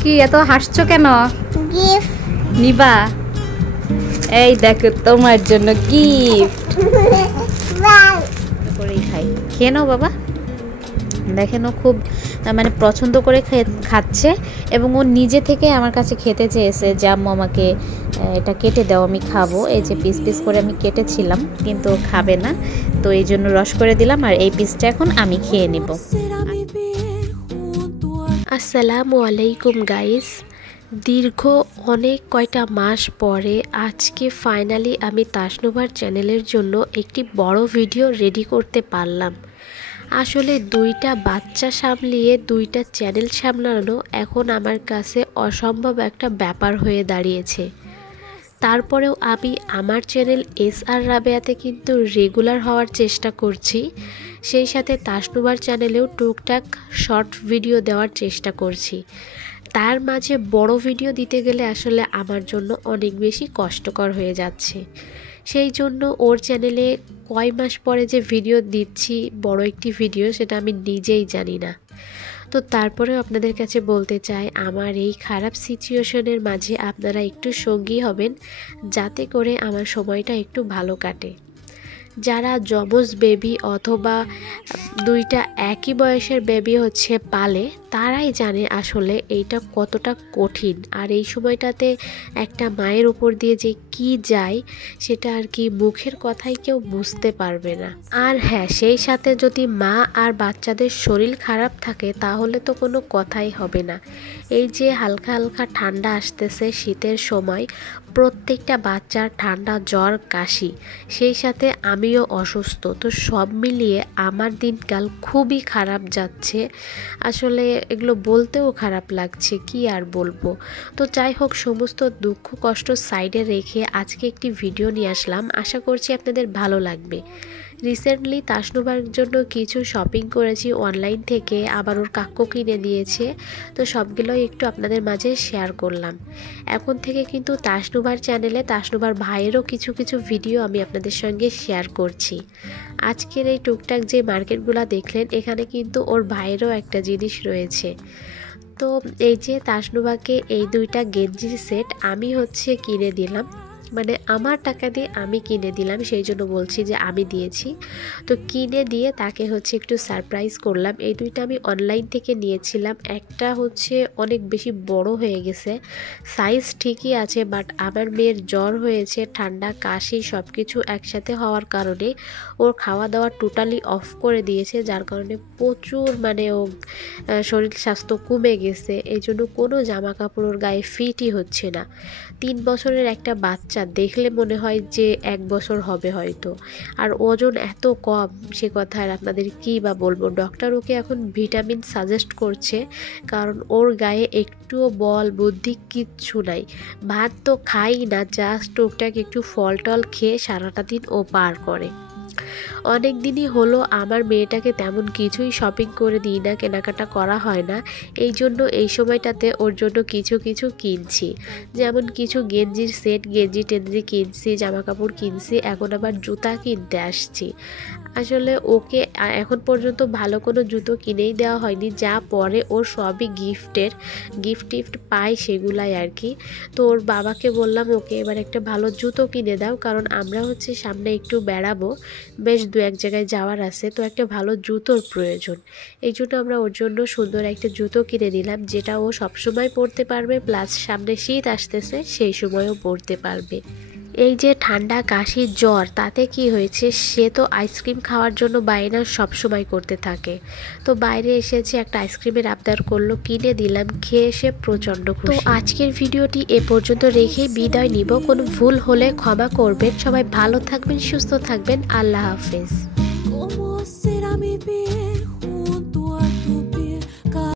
কি এত হাসছো কেন? গিফট নিবা? এই দেখো তোমার জন্য গিফট। করেই খাই, খেয়ে নাও বাবা। দেখেন ও খুব মানে পছন্দ করে খাচ্ছে এবং ও নিজে থেকে আমার কাছে খেতে চেয়েছে যে আম্মু আমাকে এটা কেটে দাও, আমি খাবো। এই যে পিস পিস করে আমি কেটেছিলাম, কিন্তু ও খাবে না, তো এই জন্য রস করে দিলাম আর এই পিসটা এখন আমি খেয়ে নিব। আসসালামু আলাইকুম গাইস। দীর্ঘ অনেক কয়টা মাস পরে আজকে ফাইনালি আমি তাসনুভার চ্যানেলের জন্য একটি বড় ভিডিও রেডি করতে পারলাম। আসলে দুইটা বাচ্চা সামলিয়ে দুইটা চ্যানেল সামলানো এখন আমার কাছে অসম্ভব একটা ব্যাপার হয়ে দাঁড়িয়েছে। তারপরেও আমি আমার চ্যানেল SR রাবেয়াতে কিন্তু রেগুলার হওয়ার চেষ্টা করছি, সেই সাথে তাসনুভার চ্যানেলেও টুকটাক শর্ট ভিডিও দেওয়ার চেষ্টা করছি। তার মাঝে বড় ভিডিও দিতে গেলে আসলে আমার জন্য অনেক বেশি কষ্টকর হয়ে যাচ্ছে। সেই জন্য ওর চ্যানেলে কয় মাস পরে যে ভিডিও দিচ্ছি বড় একটি ভিডিও, সেটা আমি নিজেই জানি না। তো তারপরেও আপনাদের কাছে বলতে চাই, আমার এই খারাপ সিচুয়েশনের মাঝে আপনারা একটু সঙ্গী হবেন, যাতে করে আমার সময়টা একটু ভালো কাটে। যারা জমজ বেবি অথবা দুইটা একই বয়সের বেবি পালে, তারাই জানে আসলে এইটা কতটা কঠিন। আর এই সময়টাতে একটা মায়ের উপর দিয়ে যে কি যায় সেটা আর কি মুখের কথাই কেউ বুঝতে পারবে না। আর হ্যাঁ, সেই সাথে যদি মা আর বাচ্চাদের শরীর খারাপ থাকে তাহলে তো কোনো কথাই হবে না। এই যে হালকা হালকা ঠান্ডা আসতেছে শীতের সময়, প্রত্যেকটা বাচ্চার ঠান্ডা, জ্বর, কাশি, সেই সাথে আমিও অসুস্থ। তো সব মিলিয়ে আমার দিনকাল খুবই খারাপ যাচ্ছে। আসলে এগুলো বলতেও খারাপ লাগছে, কি আর বলবো। তো যাই হোক, সমস্ত দুঃখ কষ্ট সাইডে রেখে আজকে একটি ভিডিও নিয়ে আসলাম, আশা করছি আপনাদের ভালো লাগবে। রিসেন্টলি তাসনুভার জন্য কিছু শপিং করেছি অনলাইন থেকে, আবার ওর কাকু কিনে দিয়েছে, তো সবগুলোই একটু আপনাদের মাঝে শেয়ার করলাম। এখন থেকে কিন্তু তাসনুভার চ্যানেলে তাসনুভার ভাইয়েরও কিছু কিছু ভিডিও আমি আপনাদের সঙ্গে শেয়ার করছি। আজকের এই টুকটাক যে মার্কেটগুলো দেখলেন, এখানে কিন্তু ওর ভাইয়েরও একটা জিনিস রয়েছে। তো এই যে তাসনুভাকে এই দুইটা গেঞ্জির সেট আমি কিনে দিলাম, মানে আমার টাকা দিয়ে আমি কিনে দিলাম, সেই জন্য বলছি যে আমি দিয়েছি। তো কিনে দিয়ে তাকে একটু সারপ্রাইজ করলাম। এই দুইটা আমি অনলাইন থেকে নিয়েছিলাম। একটা অনেক বেশি বড় হয়ে গেছে, সাইজ ঠিকই আছে, বাট আমার মেয়ের জ্বর হয়েছে, ঠান্ডা, কাশি সব কিছু একসাথে হওয়ার কারণে ওর খাওয়া দাওয়া টোটালি অফ করে দিয়েছে, যার কারণে প্রচুর ও শরীর স্বাস্থ্য কমে গেছে। এই জন্য কোনো জামা কাপড় ওর গায়ে ফিটই হচ্ছে না। 3 বছরের একটা বাচ্চা দেখলে মনে হয় যে 1 বছর হবে হয়তো, আর ওজন এত কম, সে কথা আর আপনাদের কি বা বলবো। ডক্টর ওকে এখন ভিটামিন সাজেস্ট করছে, কারণ ওর গায়ে একটুও বল বুদ্ধি কিচ্ছু নাই। ভাত তো খাই না, জাস্ট টুকটাক একটু ফল টল খেয়ে সারাটা দিন ও পার করে। অনেক দিনই হলো আমার মেয়েটাকে তেমন কিছুই শপিং করে দিই না, কেনাকাটা করা হয় না। এই জন্য এই সময়টাতে ওর জন্য কিছু কিছু কিনছি, যেমন কিছু গেঞ্জির সেট, গেঞ্জি টেঞ্জি কিনছি, জামা কাপড় কিনছি, এখন আবার জুতা কিনতে আসছি। আসলে ওকে এখন পর্যন্ত ভালো কোনো জুতো কিনেই দেওয়া হয়নি, যা পরে ওর সবই গিফট পাই সেগুলাই আর কি। তো ওর বাবাকে বললাম ওকে এবার একটা ভালো জুতো কিনে দাও, কারণ আমরা সামনে একটু বেড়াবো, বেশ 2-1 জায়গায় যাওয়ার আছে, তো একটা ভালো জুতোর প্রয়োজন। এই জন্য আমরা ওর জন্য সুন্দর একটা জুতো কিনে নিলাম, যেটা ও সবসময় পরতে পারবে, প্লাস সামনে শীত আসতেছে সেই সময়ও পরতে পারবে। এই যে ঠান্ডা, কাশি, জ্বর, তাতে কি হয়েছে, সে তো আইসক্রিম খাওয়ার জন্য বায়না সবসময় করতে থাকে। তো বাইরে এসেছে, একটা আইসক্রিমের আবদার করলো, কিনে দিলাম, খেয়ে এসে প্রচণ্ড খুশি। তো আজকের ভিডিওটি এ পর্যন্ত রেখে বিদায় নিব। কোনো ভুল হলে ক্ষমা করবেন। সবাই ভালো থাকবেন, সুস্থ থাকবেন। আল্লাহ হাফেজ।